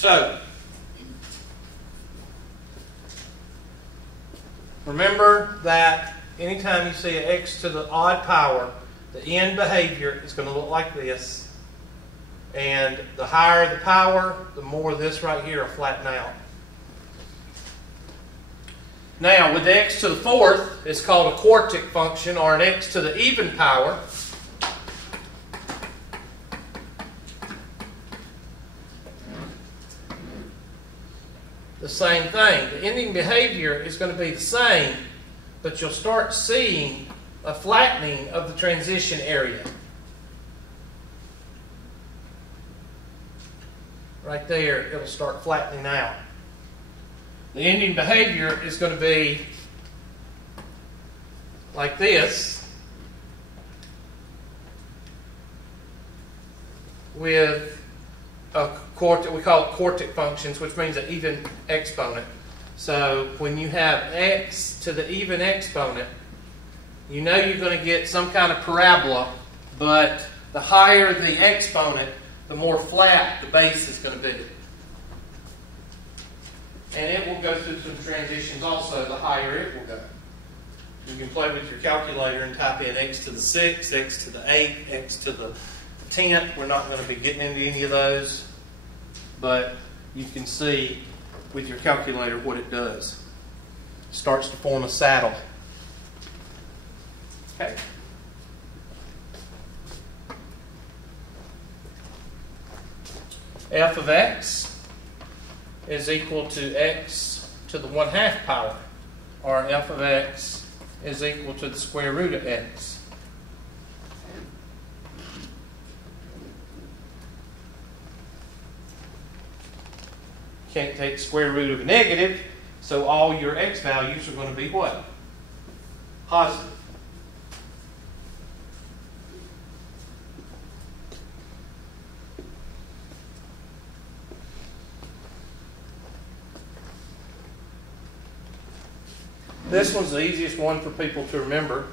So, remember that anytime you see an x to the odd power, the end behavior is going to look like this. And the higher the power, the more this right here will flatten out. Now, with the x to the fourth, it's called a quartet function, or an x to the even power. The same thing. The ending behavior is going to be the same, but you'll start seeing a flattening of the transition area. Right there, it'll start flattening out. The ending behavior is going to be like this, with a quartet. We call it quartet functions, which means an even exponent. So when you have x to the even exponent, you know you're going to get some kind of parabola, but the higher the exponent, the more flat the base is going to be. And it will go through some transitions also, the higher it will go. You can play with your calculator and type in x to the 6th, x to the 8th, x to the 10th. We're not going to be getting into any of those, but you can see with your calculator what it does. It starts to form a saddle. Okay. F of x is equal to x to the 1/2 power, or f of x is equal to the square root of x. Can't take the square root of a negative, so all your x values are going to be what? Positive. This one's the easiest one for people to remember.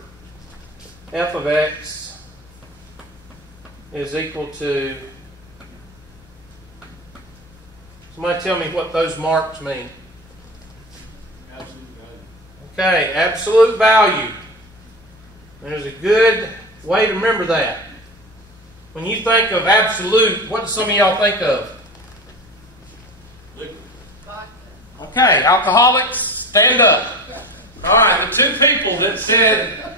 F of x is equal to... Somebody tell me what those marks mean. Absolute value. Okay, absolute value. There's a good way to remember that. When you think of absolute, what do some of y'all think of? Liquid. Okay, alcoholics, stand up. All right, the two people that said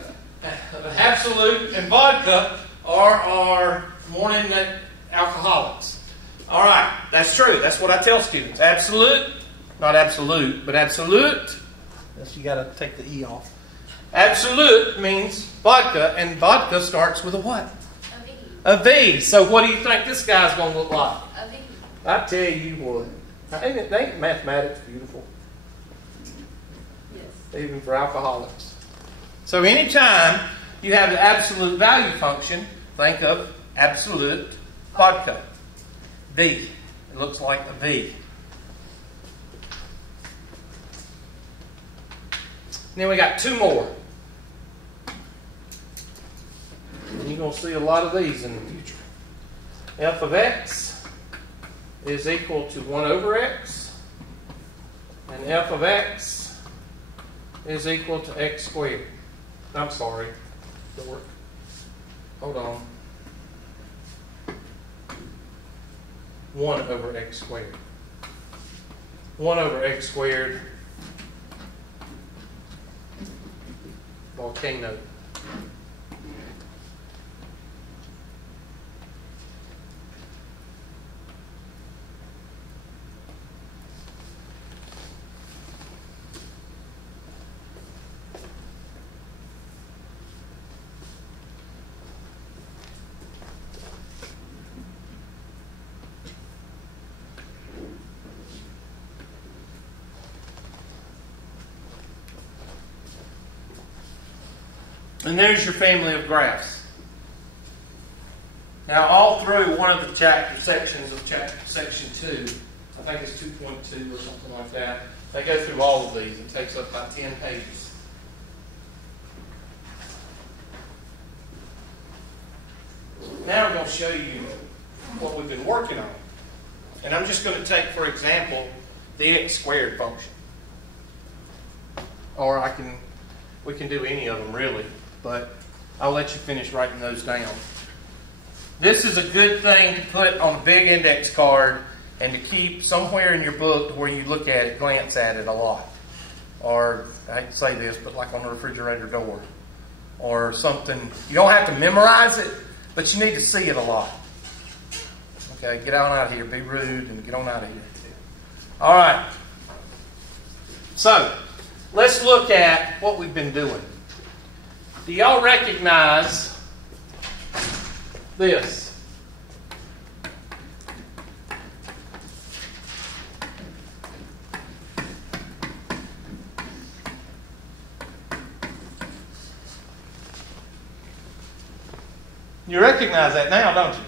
absolute and vodka are morning alcoholics. All right, that's true. That's what I tell students. Absolute, not absolute, but absolute. Yes, you got to take the E off. Absolute means vodka, and vodka starts with a what? A V. A V. So what do you think this guy's going to look like? A V. I tell you what. Ain't mathematics beautiful? Yes. Even for alcoholics. So anytime you have the absolute value function, think of absolute vodka. V. It looks like a V. And then we got two more. And you're going to see a lot of these in the future. F of x is equal to 1 over x. And f of x is equal to x squared. I'm sorry. Dork. Hold on. 1 over x squared. 1 over x squared. Volcano. And there's your family of graphs. Now, all through one of the chapter sections of section 2, I think it's 2.2 or something like that, they go through all of these. It takes up about 10 pages. Now we're going to show you what we've been working on. And I'm just going to take, for example, the x squared function. Or we can do any of them really, but I'll let you finish writing those down. This is a good thing to put on a big index card and to keep somewhere in your book where you look at it, glance at it a lot. Or, I hate to say this, but like on the refrigerator door. Or something. You don't have to memorize it, but you need to see it a lot. Okay, get on out of here. Be rude and get on out of here. All right. So, let's look at what we've been doing. Do y'all recognize this? You recognize that now, don't you?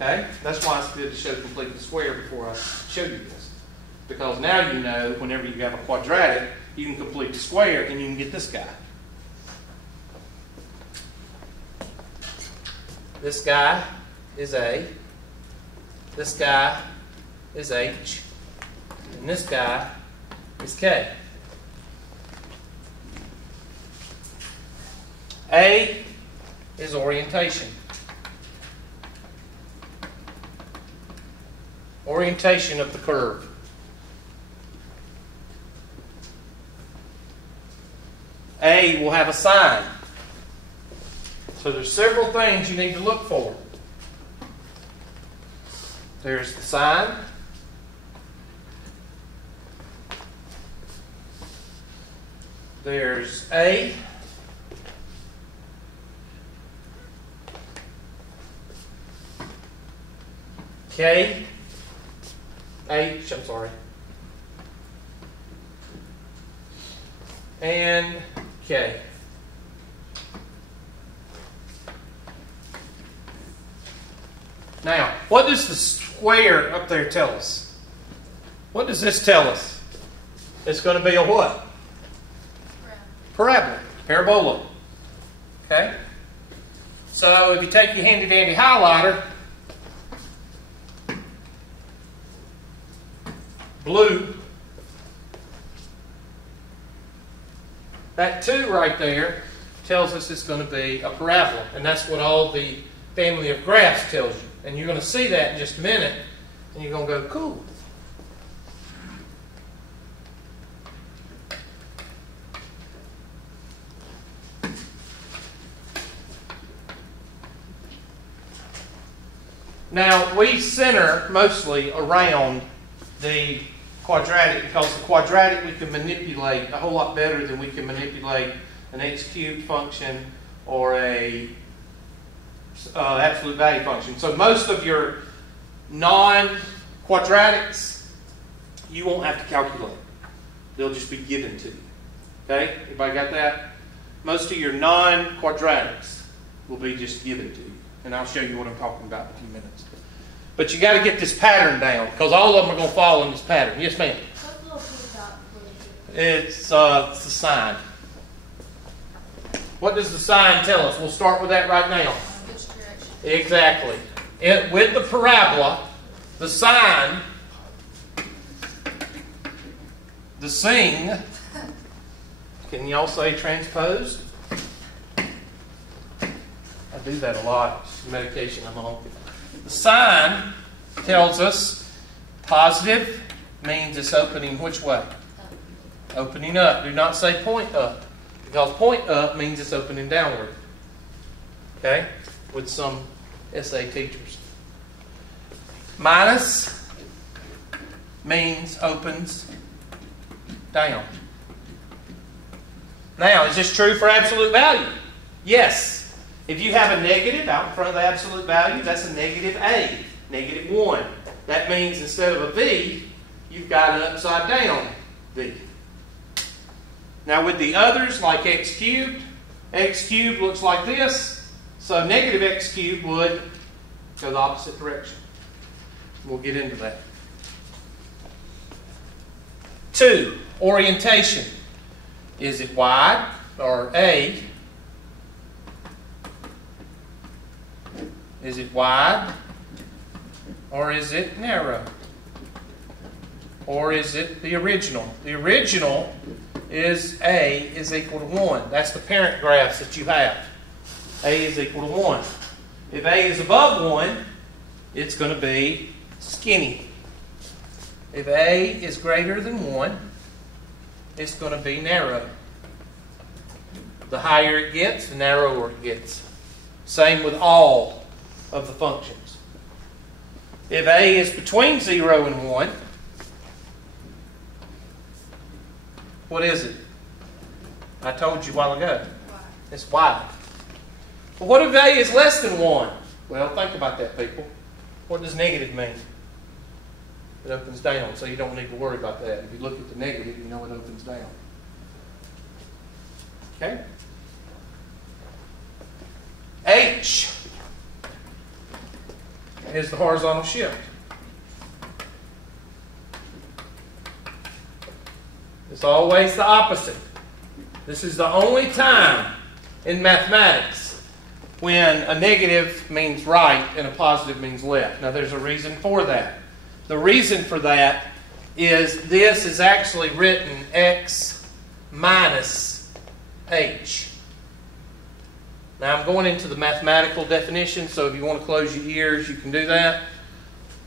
Okay? That's why it's good to show complete the square before I show you this. Because now you know whenever you have a quadratic, you can complete the square and you can get this guy. This guy is A. This guy is H. And this guy is K. A is orientation. Orientation of the curve. A will have a sign. So there's several things you need to look for. There's the sign. There's A. K. H, I'm sorry. And K. Now, what does the square up there tell us? What does this tell us? It's going to be a what? Parabola. Parabola. Okay? So, if you take your handy-dandy highlighter, blue, that 2 right there tells us it's going to be a parabola. And that's what all the family of graphs tells you. And you're going to see that in just a minute, and you're going to go, cool. Now, we center mostly around the quadratic because the quadratic we can manipulate a whole lot better than we can manipulate an x cubed function or a absolute value function. So most of your non-quadratics you won't have to calculate. They'll just be given to you. Okay? Everybody got that? Most of your non-quadratics will be just given to you. And I'll show you what I'm talking about in a few minutes. But you got to get this pattern down because all of them are going to fall in this pattern. Yes, ma'am? It's the sign. What does the sign tell us? We'll start with that right now. Which direction? Exactly. With the parabola, the sign, the sing, can y'all say transposed? I do that a lot. It's the medication I'm on. The sign tells us positive means it's opening which way? Opening up. Do not say point up. Because point up means it's opening downward. Okay? With some SA teachers. Minus means opens down. Now, is this true for absolute value? Yes. If you have a negative out in front of the absolute value, that's a negative A, negative 1. That means instead of a V, you've got an upside down V. Now with the others, like x cubed looks like this. So negative x cubed would go the opposite direction. We'll get into that. 2, orientation. Is it wide or A? Is it wide or is it narrow? Or is it the original? The original is A is equal to 1. That's the parent graphs that you have. A is equal to 1. If A is above 1, it's going to be skinny. If A is greater than 1, it's going to be narrow. The higher it gets, the narrower it gets. Same with all of the functions. If A is between 0 and 1, what is it? I told you a while ago. It's y. Well, what if A is less than 1? Well, think about that, people. What does negative mean? It opens down, so you don't need to worry about that. If you look at the negative, you know it opens down. Okay? H is the horizontal shift. It's always the opposite. This is the only time in mathematics when a negative means right and a positive means left. Now there's a reason for that. The reason for that is this is actually written x minus h. Now I'm going into the mathematical definition, so if you want to close your ears, you can do that.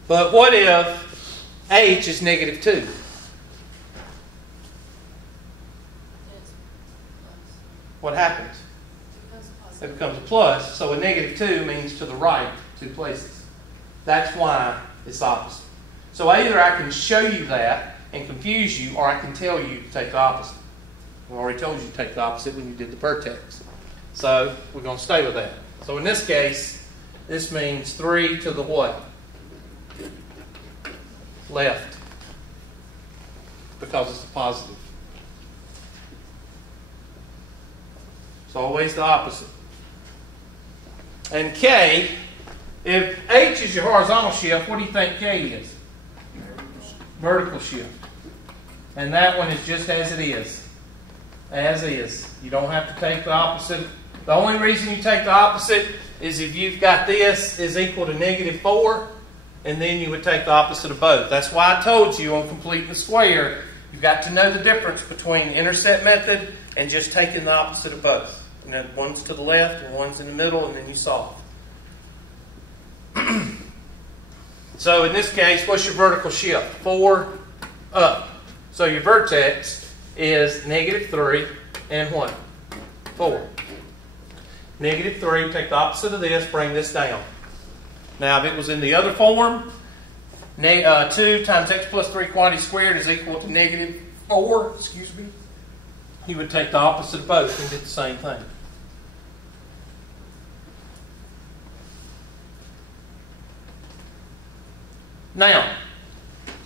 But what if h is negative 2? What happens? It becomes a plus, so a negative 2 means to the right 2 places. That's why it's opposite. So either I can show you that and confuse you, or I can tell you to take the opposite. I already told you to take the opposite when you did the Vertex. So we're going to stay with that. So in this case, this means 3 to the what? Left. Because it's a positive. It's always the opposite. And K, if H is your horizontal shift, what do you think K is? Vertical shift. And that one is just as it is. As is. You don't have to take the opposite. The only reason you take the opposite is if you've got this is equal to negative 4, and then you would take the opposite of both. That's why I told you on completing the square, you've got to know the difference between the intercept method and just taking the opposite of both. You know, one's to the left and one's in the middle, and then you solve. So in this case, what's your vertical shift? 4 up. So your vertex is negative 3 and what? 4. Negative 3, take the opposite of this, bring this down. Now if it was in the other form, 2 times x plus 3 quantity squared is equal to negative 4, you would take the opposite of both and get the same thing. Now,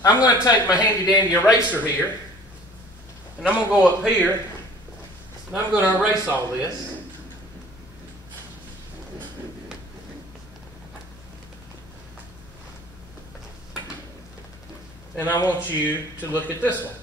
I'm going to take my handy-dandy eraser here, and I'm going to go up here, and I'm going to erase all this. And I want you to look at this one.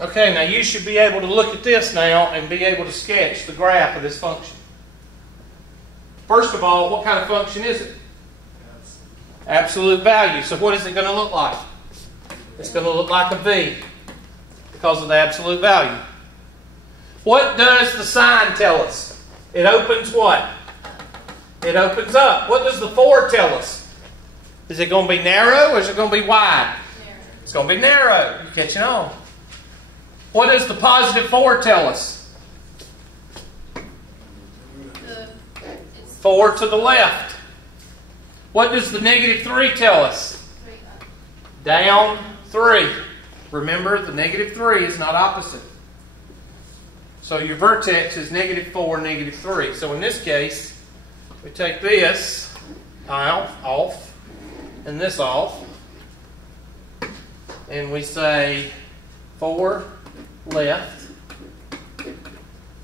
Okay, now you should be able to look at this now and be able to sketch the graph of this function. First of all, what kind of function is it? Absolute value. So what is it going to look like? It's going to look like a V because of the absolute value. What does the sign tell us? It opens what? It opens up. What does the 4 tell us? Is it going to be narrow or is it going to be wide? Narrow. It's going to be narrow. You're catching on. What does the positive 4 tell us? 4 to the left. What does the negative 3 tell us? 3 up. Down 3. Remember, the negative 3 is not opposite. So your vertex is negative 4, negative 3. So in this case, we take this off, and this off, and we say 4 left,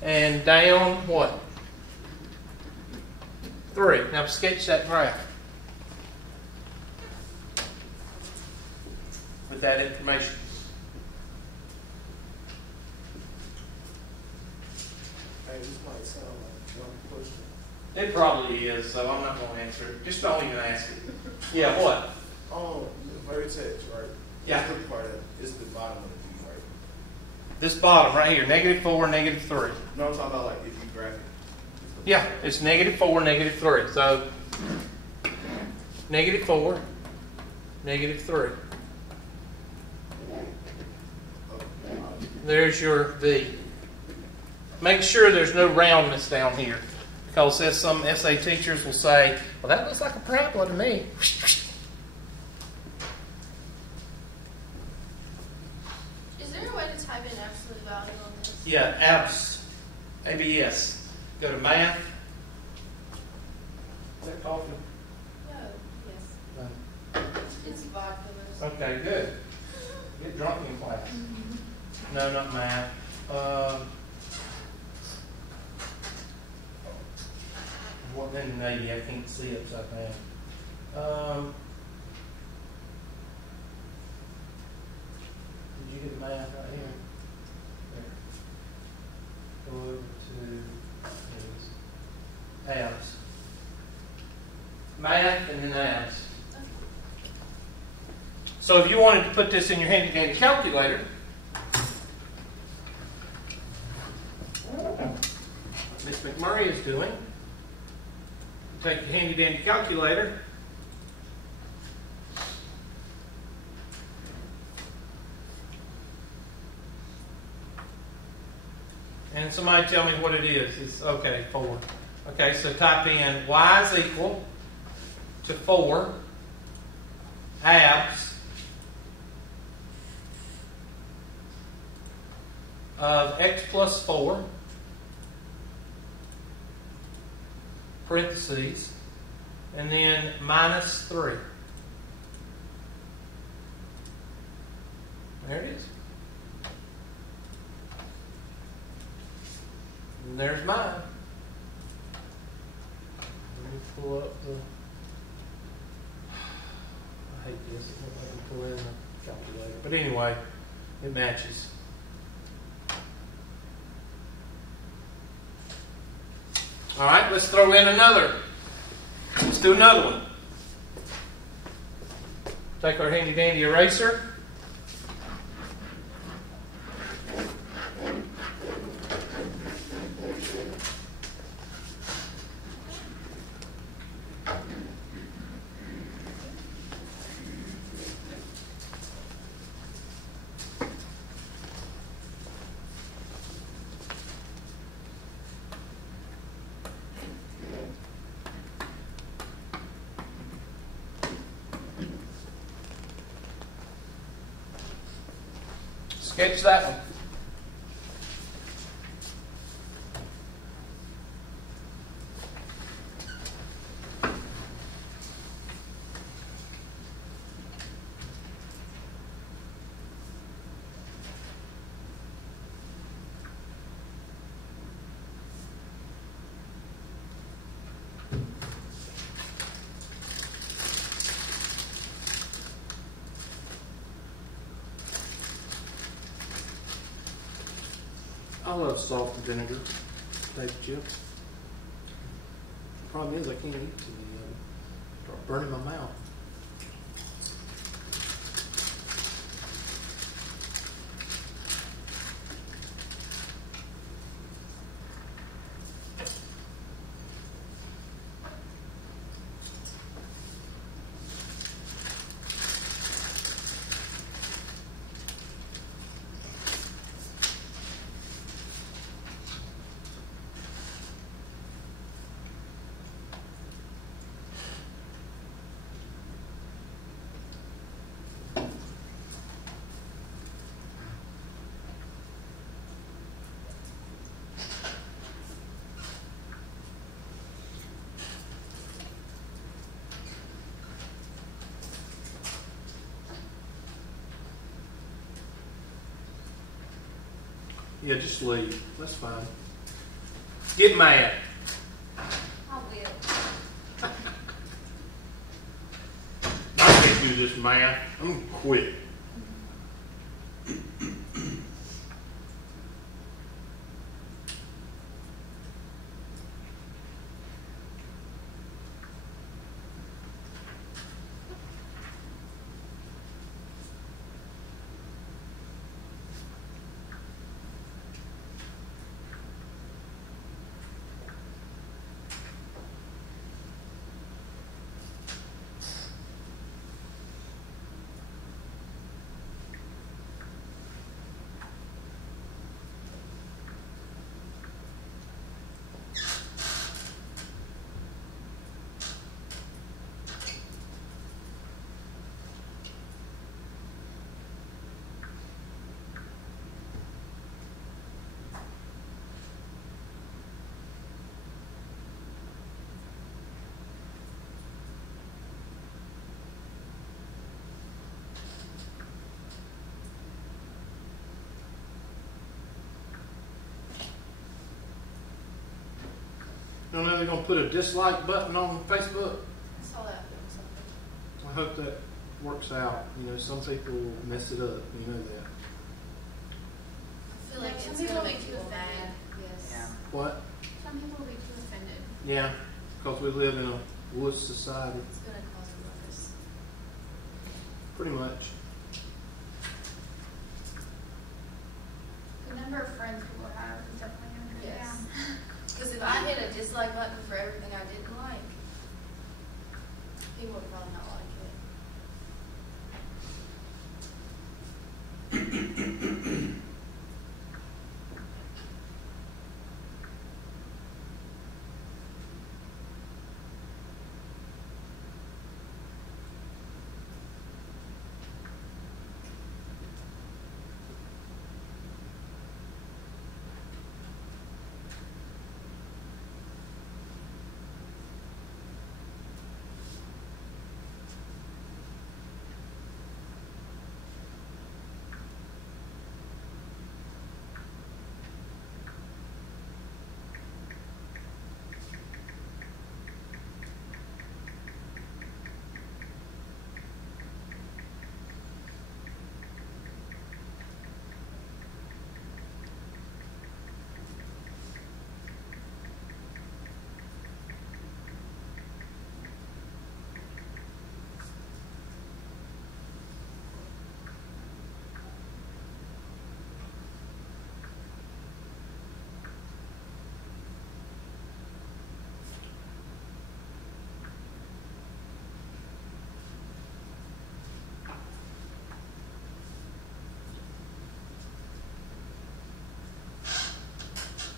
and down what? 3. Now sketch that graph. with that information. Hey, this might sound like a dumb question. It probably is, so I'm not going to answer it. Just don't even ask it. Yeah, what? Oh, the vertex, right? Yeah. It's the part that it's the bottom of the view, right? This bottom right here, -4, -3. No, I'm talking about like if you graph it. Yeah, it's -4, -3. So -4, -3. There's your V. Make sure there's no roundness down here, because as some essay teachers will say, well, that looks like a parabola to me. Is there a way to type in absolute value on this? Yeah, abs, ABS. Go to math. Is that coffee? Oh, yes. No. It's vodka. But Okay, good. Get drunk in class. No, not math. What then? Maybe I can't see upside down. Did you get math right here? There. Go over to abs. Math and then abs. So if you wanted to put this in your handy dandy calculator, Miss McMurray is doing, take your handy dandy calculator, and somebody tell me what it is. It's okay, 4. Okay, so type in y is equal to 4 abs of x plus 4 parentheses and then minus 3. There it is. And there's mine. Let me pull up the... I hate this. It won't let me pull in the calculator. But anyway, it matches. All right, let's throw in another. Let's do another one. Take our handy dandy eraser. Sketch that one. I love salt and vinegar potato chips. The problem is I can't eat too many of them. Start burning my mouth. Yeah, just leave. That's fine. Get mad. I will. I can't do this math. I'm going to quit. know they're going to put a dislike button on Facebook. I saw that on something. I hope that works out. You know, some people mess it up. You know that. I feel like Some it's people going to will make be people too mad. offended. Yes. Yeah. What? Some people will be too offended. Yeah, because we live in a wuss society, It's going to cause a ruckus. pretty much. The number of friends people have is definitely going to go Yes. down. Because if I hit a dislike button for everything I didn't like, people would probably not like it.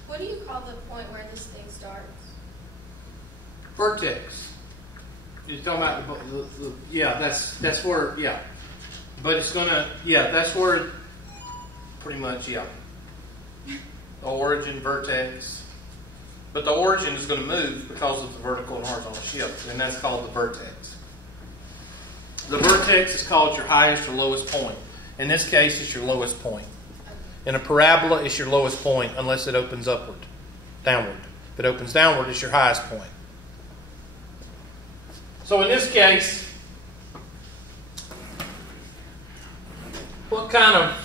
What do you call the point where this thing starts? Vertex. You're talking about yeah, that's where, yeah. But it's gonna, yeah, that's where, pretty much, yeah. The origin, vertex. But the origin is going to move because of the vertical and horizontal shift, and that's called the vertex. The vertex is called your highest or lowest point. In this case, it's your lowest point. In a parabola, it's your lowest point unless it opens upward, downward. If it opens downward, it's your highest point. So in this case, what kind of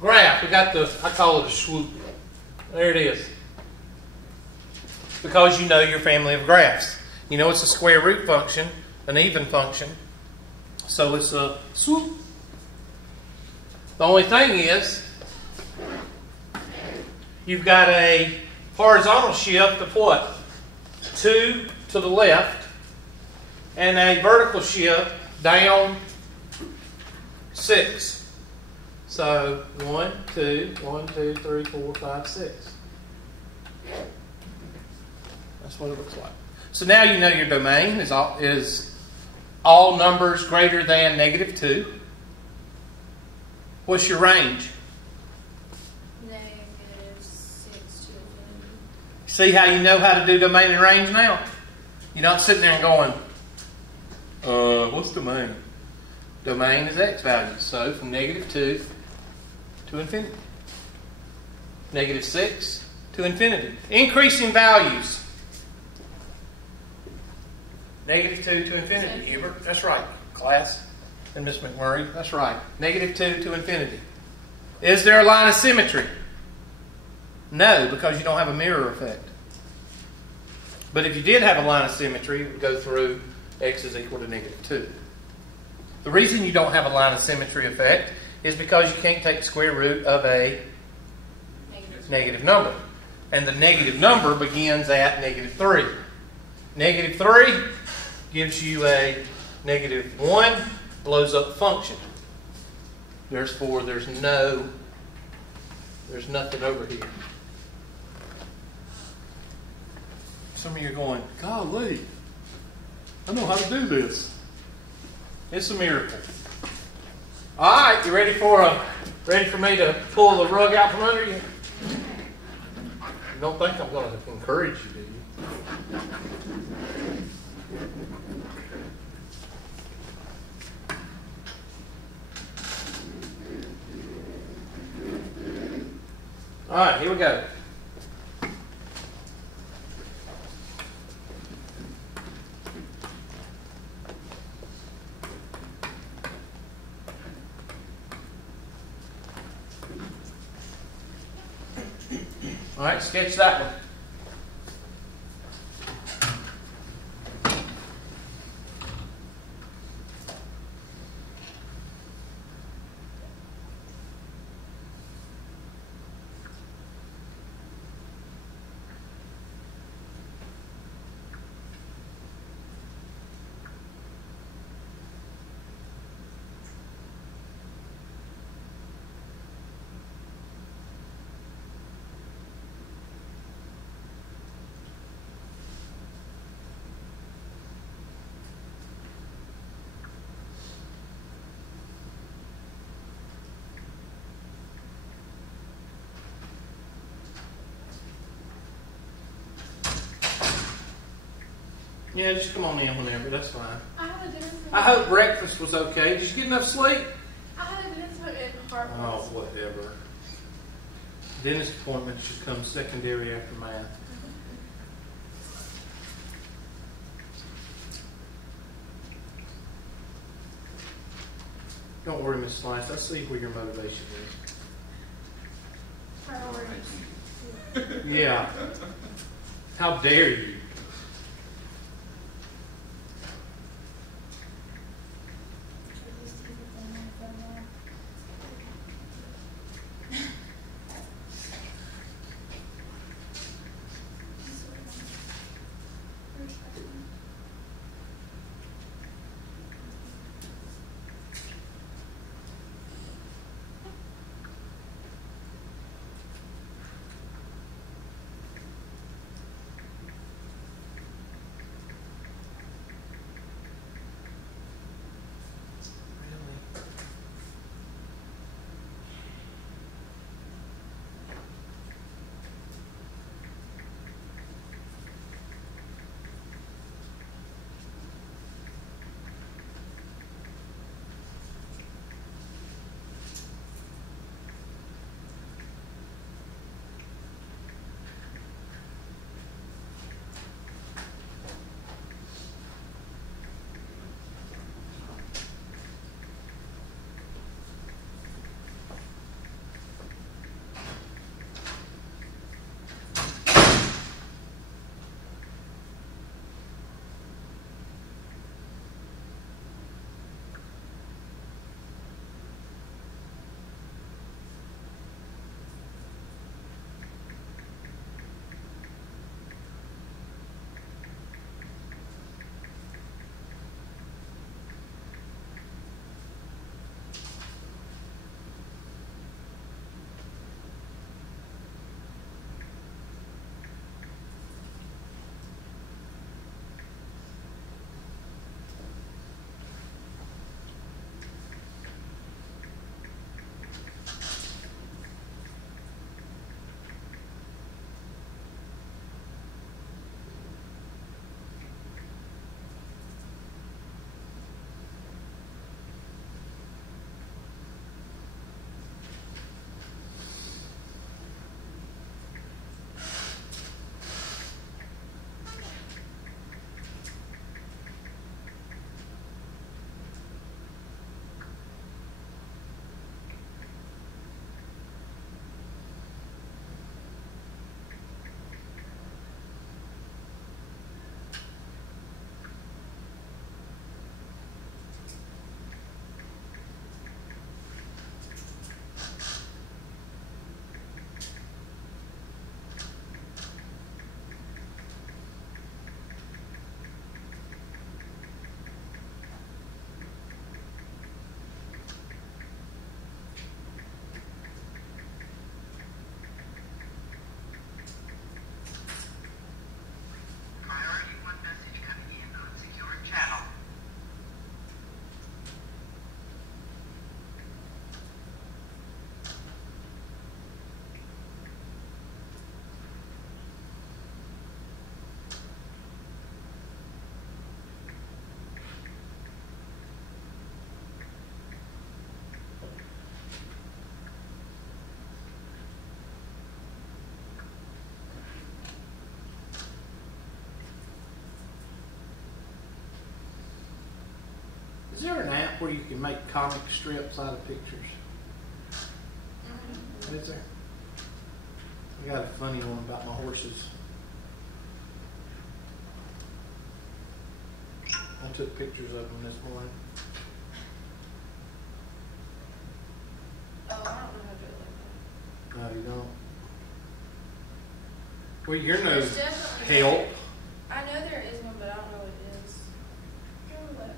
graph? We got I call it a swoop. There it is. Because you know your family of graphs. You know it's a square root function, an even function. So it's a swoop. The only thing is, you've got a horizontal shift of what? 2 to the left, and a vertical shift down 6. So 1, 2, 1, 2, 3, 4, 5, 6. That's what it looks like. So now you know your domain is all numbers greater than -2. What's your range? -6 to infinity. See how you know how to do domain and range now? You're not sitting there and going, what's domain? Domain is x values. So from -2 to infinity. -6 to infinity. Increasing values. -2 to infinity. Hubert, that's right. Class. And Miss McMurray, that's right. -2 to infinity. Is there a line of symmetry? No, because you don't have a mirror effect. But if you did have a line of symmetry, it would go through x is equal to -2. The reason you don't have a line of symmetry effect is because you can't take the square root of a negative number. And the negative number begins at -3. -3 gives you a -1, blows up the function. Therefore, there's nothing over here. Some of you are going, golly, I know how to do this. It's a miracle. All right, you ready for me to pull the rug out from under you? You don't think I'm going to encourage you, do you? All right, here we go. All right, sketch that one. Yeah, just come on in whenever. That's fine. I have a dentist appointment. I hope breakfast was okay. Did you get enough sleep? I had a dentist appointment before. Oh, whatever. Dentist appointment should come secondary after math. Don't worry, Miss Slice. I see where your motivation is. Priorities. Yeah. How dare you? Is there an app where you can make comic strips out of pictures? Is there? I got a funny one about my horses. I took pictures of them this morning. Oh, I don't know how to do it like No, you don't. Well, you're no There's definitely help. that. I know there is one, but I don't know what it is. Go away.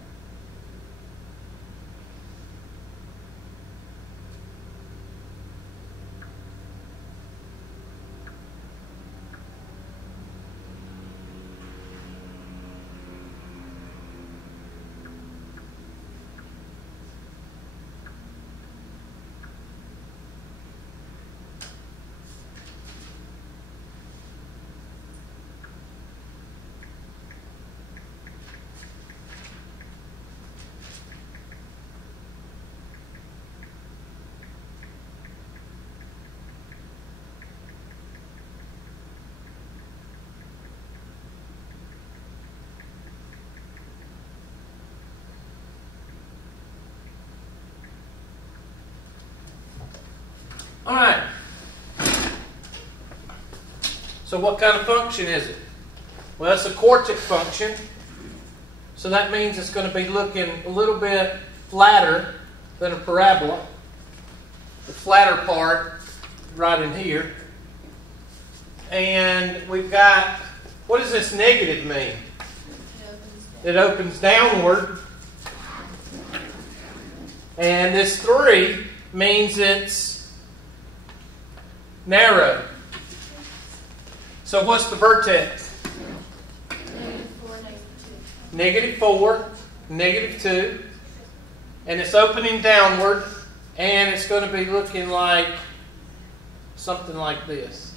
All right. So what kind of function is it? Well, it's a quartet function. So that means it's going to be looking a little bit flatter than a parabola. The flatter part right in here. And we've got, what does this negative mean? It opens downward. And this 3 means it's narrow. So what's the vertex? -4, -2. -2. And it's opening downward. And it's going to be looking like something like this.